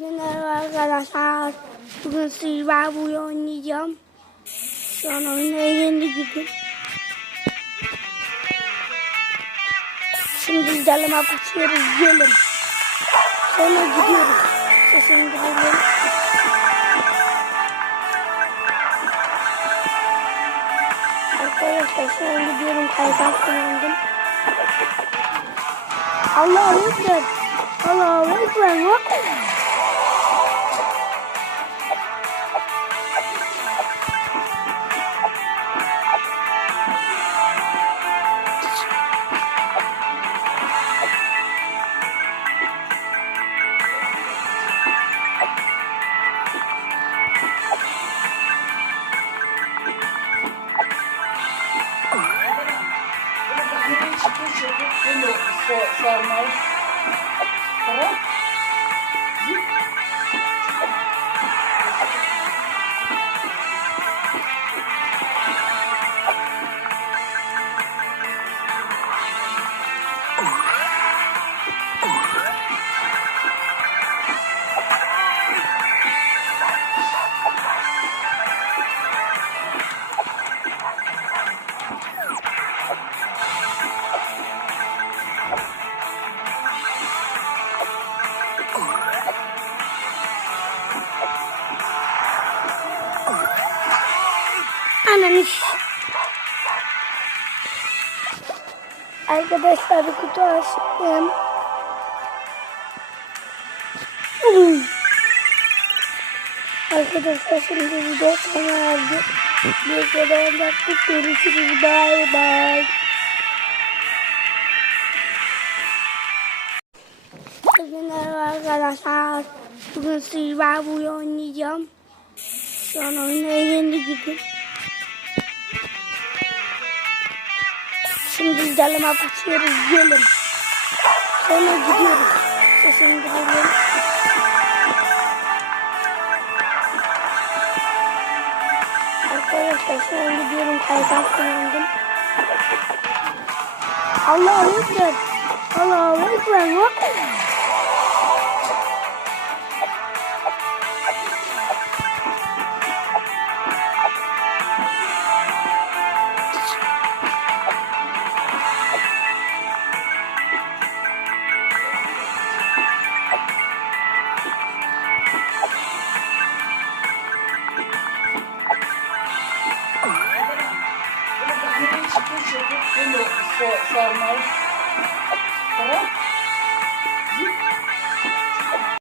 Merhaba arkadaşlar. Bugün Silver Boy oynayacağım. Şu an oynaya yeni gibi. Şimdi gidelim kapışıyoruz gelin. Sonra gidiyoruz. Sesini duyalım. Arkadaşlar şu an gidiyorum kaydan kullandım. Allah'a ekber. Allah'a ekber. Bunu so- sormayı. Ananı Arkadaşlar bir kutu açtım. Arkadaşlar şimdi video sona erdi. Bir kadar. Görüşürüz. Bye bye. Merhaba arkadaşlar. Bugün Silver Boy oynayacağım. Şu an oynaya yeni gibi. Şimdi gidelim kapışıyoruz gelin. Sonra gidiyoruz. Sesini duyalım. Arkadaşlar şu an gidiyorum kaydan kullandım. Allah'a ekber. Allah'a ekber. Ini sok sormas. Terus